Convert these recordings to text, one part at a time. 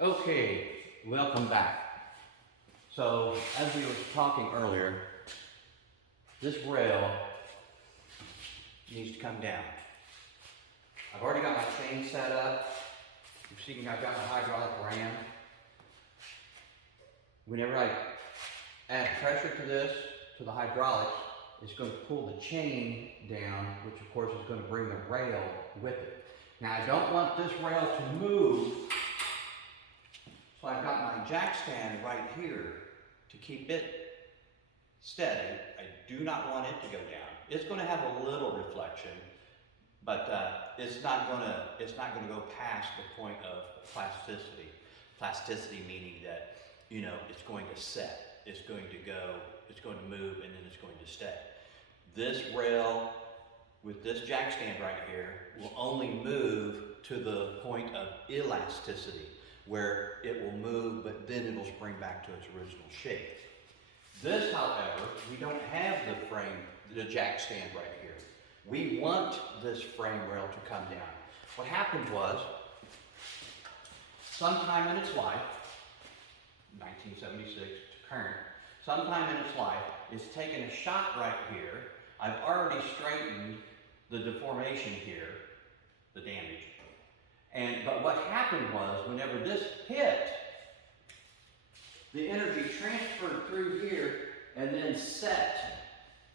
Okay, welcome back. So, as we were talking earlier, this rail needs to come down. I've already got my chain set up. You've seen I've got my hydraulic ram. Whenever I add pressure to this, to the hydraulics, it's going to pull the chain down, which of course is going to bring the rail with it. Now I don't want this rail to move, so I've got my jack stand right here to keep it steady. I do not want it to go down. It's going to have a little reflection, but it's not going to go past the point of plasticity. Plasticity meaning that, you know, it's going to set, it's going to go, it's going to move, and then it's going to stay. This rail with this jack stand right here will only move to the point of elasticity, where it will move, but then it'll spring back to its original shape. This, however, we don't have the jack stand right here. We want this frame rail to come down. What happened was, sometime in its life, 1976 to current, sometime in its life, it's taken a shot right here. I've already straightened the deformation here, the damage. But what happened was, whenever this hit, the energy transferred through here and then set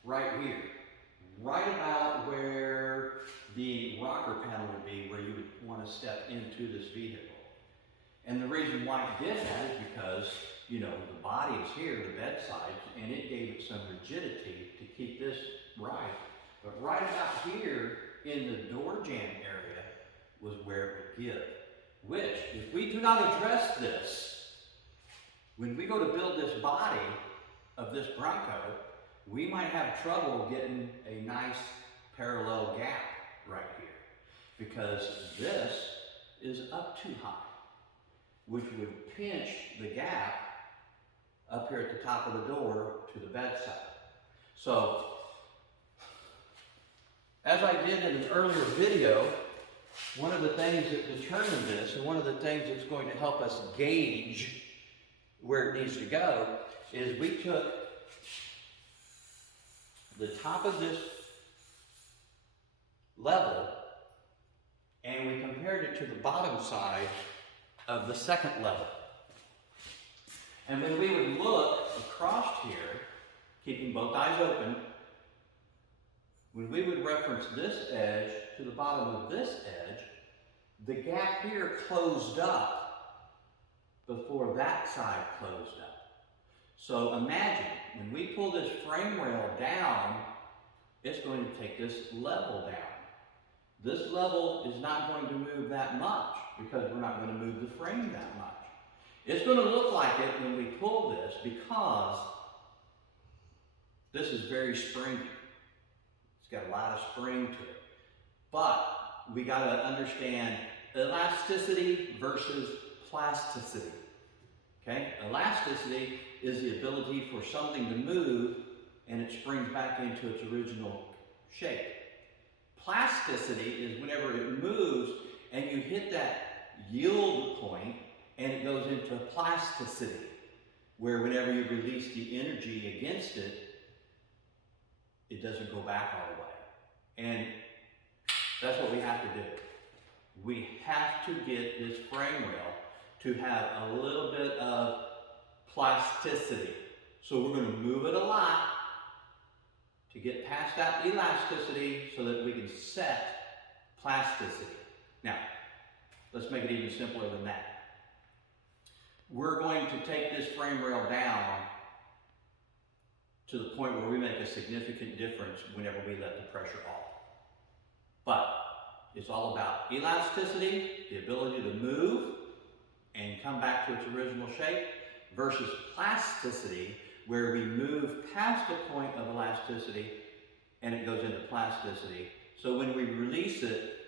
right here. Right about where the rocker panel would be, where you would want to step into this vehicle. And the reason why it did that is because, you know, the body is here, the bedside, and it gave it some rigidity to keep this right. But right about here in the door jamb area was where it would give. Which, if we do not address this, when we go to build this body of this Bronco, we might have trouble getting a nice parallel gap right here. Because this is up too high, which would pinch the gap up here at the top of the door to the bedside. So, as I did in an earlier video, one of the things that determined this, and one of the things that's going to help us gauge where it needs to go, is we took the top of this level and we compared it to the bottom side of the second level. And when we would look across here, keeping both eyes open, when we would reference this edge to the bottom of this edge, the gap here closed up before that side closed up. So imagine, when we pull this frame rail down, it's going to take this level down. This level is not going to move that much because we're not going to move the frame that much. It's going to look like it when we pull this because this is very springy. It's got a lot of spring to it. But we got to understand elasticity versus plasticity. Okay? Elasticity is the ability for something to move and it springs back into its original shape. Plasticity is whenever it moves and you hit that yield point and it goes into plasticity, where whenever you release the energy against it, it doesn't go back all the way. And that's what we have to do. We have to get this frame rail to have a little bit of plasticity. So we're going to move it a lot to get past that elasticity so that we can set plasticity. Now, let's make it even simpler than that. We're going to take this frame rail down to the point where we make a significant difference whenever we let the pressure off. But it's all about elasticity, the ability to move and come back to its original shape, versus plasticity, where we move past the point of elasticity and it goes into plasticity. So when we release it,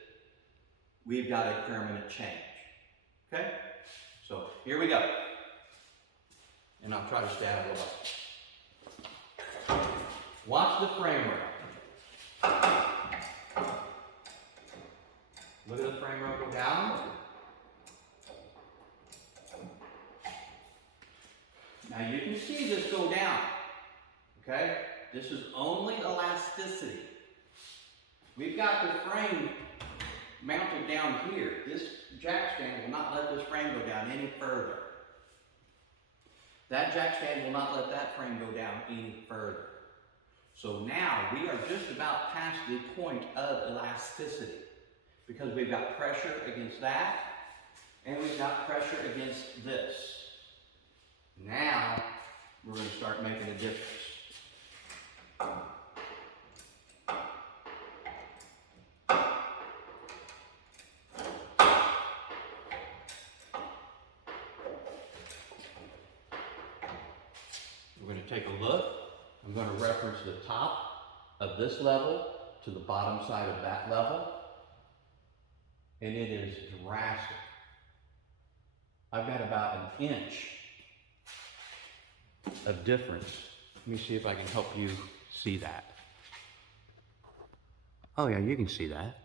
we've got a permanent change. Okay? So here we go. And I'll try to stay out of the way. Watch the frame rail. Look at the frame rail go down. Now you can see this go down, okay? This is only elasticity. We've got the frame mounted down here. This jack stand will not let this frame go down any further. That jack stand will not let that frame go down any further. So now we are just about past the point of elasticity because we've got pressure against that and we've got pressure against this. Now we're going to start making a difference. We're going to take a look. I'm going to reference the top of this level to the bottom side of that level. And it is drastic. I've got about an inch of difference. Let me see if I can help you see that. Oh yeah, you can see that.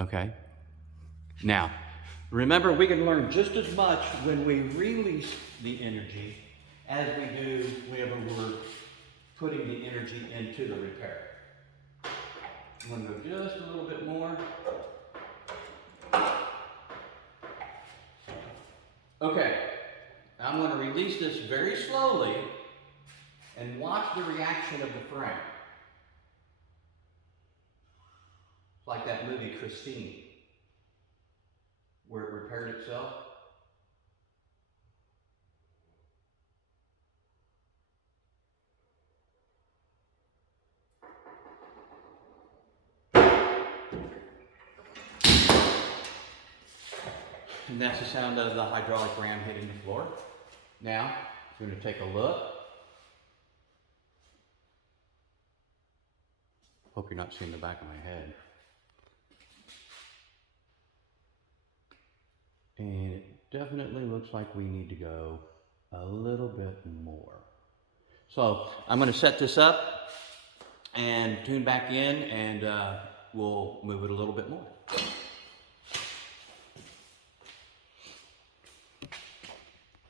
Okay. Now, remember, we can learn just as much when we release the energy as we do whenever we're putting the energy into the repair. I'm going to go just a little bit more. Okay, I'm going to release this very slowly and watch the reaction of the frame. It's like that movie Christine, where it repaired itself. And that's the sound of the hydraulic ram hitting the floor. Now, I'm going to take a look. Hope you're not seeing the back of my head. And it definitely looks like we need to go a little bit more. So I'm going to set this up and tune back in and we'll move it a little bit more.